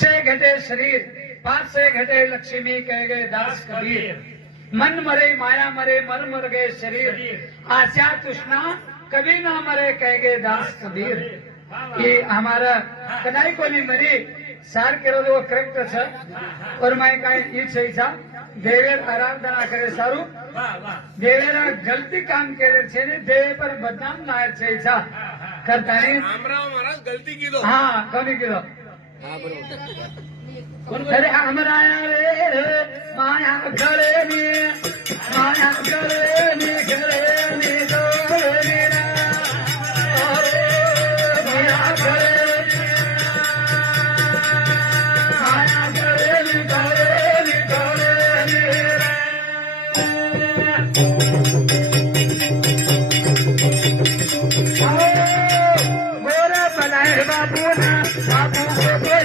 से घटे शरीर पाप से घटे लक्ष्मी कह गए दास कबीर। मन मरे माया मरे मर मर गए शरीर आशा तृष्णा कभी ना मरे कह गए दास कबीर। ये हमारा कदाई कोणी मरी सार केरो वो करेक्ट छ और मैं काय ईच सही था देवेर आराधना करे सारू देवेरा गलती काम करे छे ने देवे पर बदनाम नायर छे छा करता नहीं रामराव महाराज गलती की दो हाँ कोणी किलो हाँ बरोबर अरे हमरा रे माया गले में माया गले में गले में डोले ना अरे माया गले माया गले में डोले गोरा बनाए बाबू ना बाबू को कोई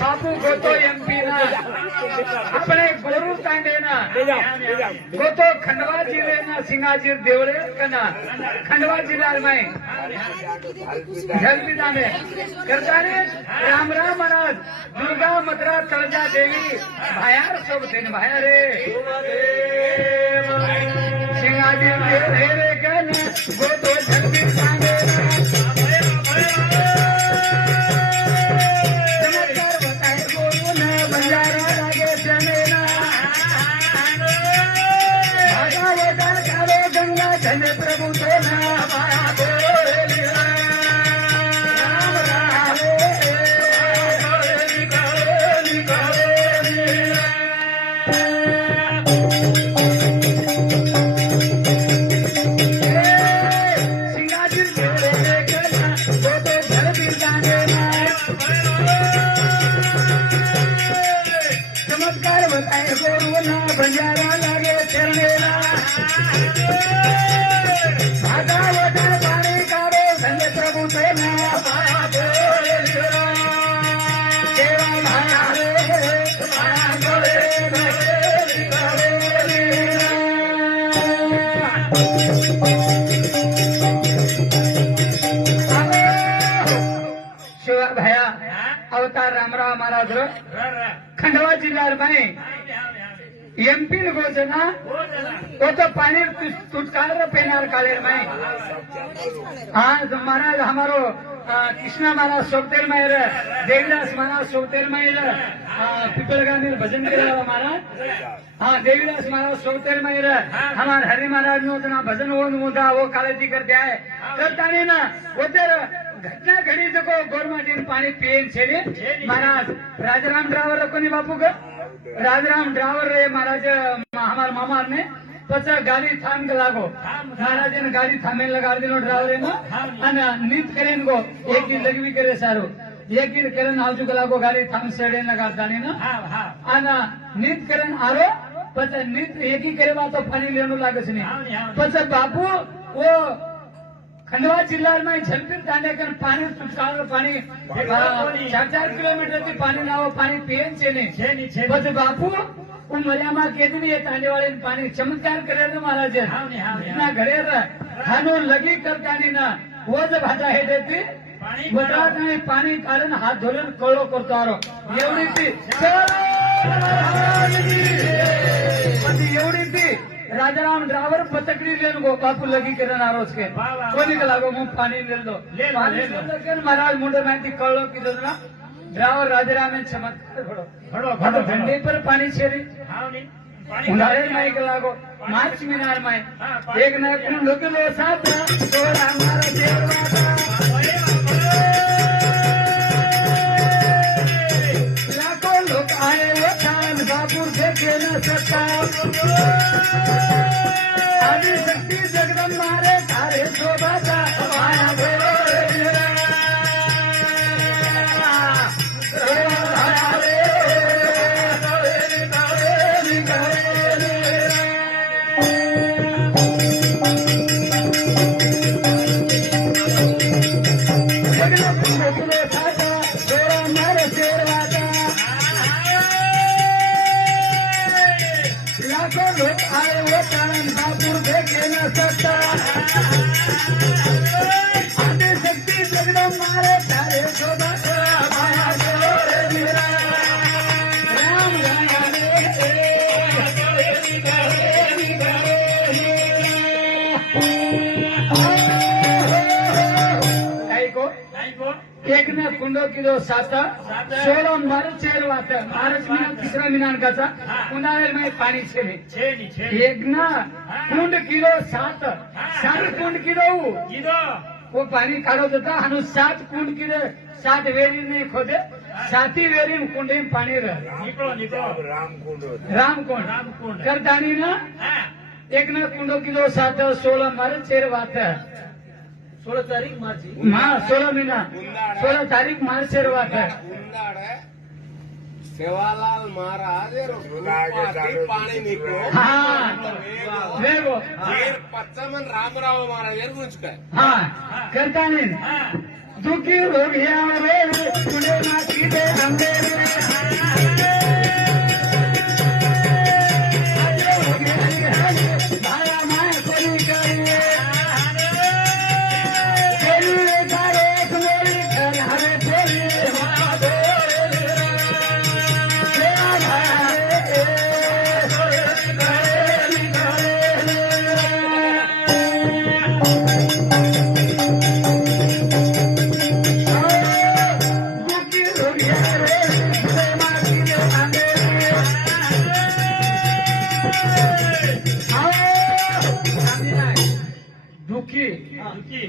बापू गोतो एमपी ना अपने गोरू तांडे ना गोतो खंडवा जिले ना सिंगाजीर देवरे कना खंडवा जिला में जल्दी जाने करता रे राम राम महाराज दुर्गा मथुरा तळजा देवी भायार सब दिन भाया रे सिंगाजीर देवरे कना गोतो जल्दी तांडे प्रभु चमत्कार बताए गोरू ना बंजारा लागे चरणेला भागा वटा पाणी काढो धन प्रभू तेना सेवा माया रे माया गोरे शिवा भया अवतार रामराव महाराज खंडवा जिला में एमपी घोषणा वो तो पानी तुटकार पेनार कालेर में हाँ महाराज हमारो कृष्णा महाराज सोपतेल में देवीदास महाराज सोपतेल में पिपलगा में भजन करे महाराज हाँ देवीदास महाराज सोपतेल में हमारे हरि महाराज नो तना भजन होता वो कालेजी करते आए करता नहीं ना वो तेरा घटना घड़ी देखो गवर्नमेंट पानी पियन छे महाराज राजाराम ड्राइवर को बापू का राजाराम ड्राइवर रे महाराज हमार मामा ने पचा गाड़ी थाम के लागो महाराज ने गाड़ी थामे लगा दिनो ड्राइवर ने अने नीत करेन को एक दिन लगवी करे सारो एक दिन करेन आजू के लागो गाड़ी थाम सेडे लगा दानी ना अने नीत करेन आरो पचा नीत एक ही करेवा तो पानी लेनो लागे छे पचा बापू वो खंडवा जिला में झलपीर दांडे कर पानी तुटकार पानी 4-4 किलोमीटर थी पानी लावो पानी पियन छे ने बस बापू उमरियामा केदनी ये तांडे वाले पानी चमत्कार करे तो महाराज इतना घरे हानो लगी करतानी ना वो जब भाजा हे देती बदरात पानी कारण हाथ धोलन कळो करतो आरो एवढी ती एवढी ती राजाराम ड्राइवर पतकड़ी लेन गो बापू लगी के नारोज के कोनी के लागो मुंह पानी ले लो पानी ले लो के महाराज मुंडे माहिती कळलो की ना ड्राइवर राजाराम चमत्कार घडो ढंडी पर पाणी छेरी उन्हाळे माई के लागो मार्च मीनार माई एक ना कोण लोक लो साथ तोरा मारा देवा लाखों लोग आए वो चांद बाबू से न सकता आदि शक्ति जगदम्बा रे तारे शोभाचा माया बोलो लोग आए वो चांद बाबू देखे न सकता आदि शक्ति जगदम्बा रे तारे शोभाचा माया बोलो रे मेरा राम राया एक ना कुंडो किलो सात 16 मार्च चेरवात मार्च महिना तिसरा मिनानकाचा उन्हाळ्यामध्ये पाणी छेने एक ना कुंड किलो 7 कुंड किलो वो पाणी काढत होता आणि 7 कुंड किलो 7 वेरी नाही खोदे 7 वेरी कुंडे पाणी रामकुंड करतानी ना एक ना कुंडो किलो 7 16 मार्च चेरवात 16 तारीख मार्च 16 महीना 16 तारीख मार्च शेरवात सेवालाल महाराज पाणी निघलो वेगो पच्चमन रामराव महाराज गुंज काय करता नहीं दुखी हो गया रे पुणे माती दे अंधेरे भाया माय कोई करिए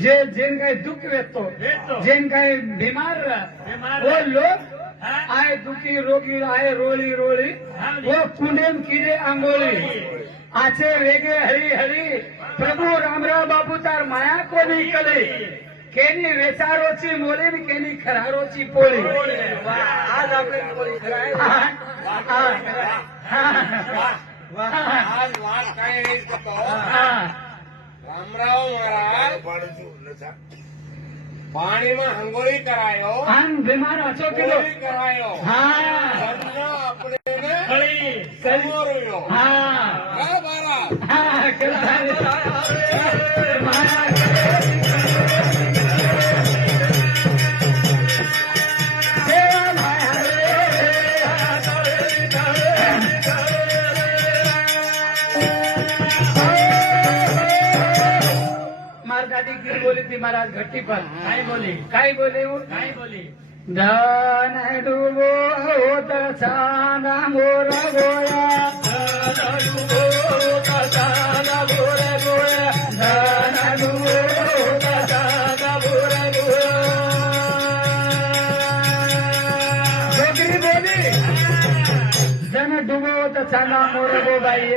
जे जिन काही दुख व्यक्तो जिन काही बीमार वो लोग आए दुखी रोगी आए रोली वो कुंडेम कीड़े आंगोली आचे वेगे हरी हरी प्रभु रामराव बापू तार माया को नहीं कले केनी वेचारोची मोली केनी खरारोची पोळी आज आपले आज वाट काय रामराव महाराज पानी में हंगोई करायो बीमार अचो किलो करायो अपने दादी की बोली थी महाराज घट्टी पर काय बोली धन डूबो होत चांदा मोर गोया धन डूबो होत चांदा मोर गोया धन डूबो होत चांदा मोर गोया जोगरी बोली धन डूबो होत चांदा मोर गोबाई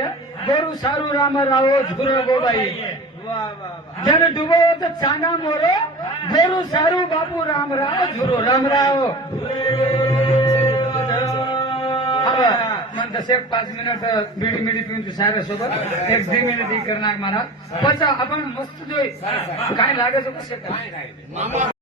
गोरू सारू राम रावो झुर गोबाई जन डुबो तो चांदा मोरो गोरू सारू बापू रामराव झुरो रामराव मन 5 मिनिट बीडी मिडी पिऊन सारे सोबत 1-2 मिनिट ही करणार महाराज पचा आपण मस्त जोई काय लागे कसं काय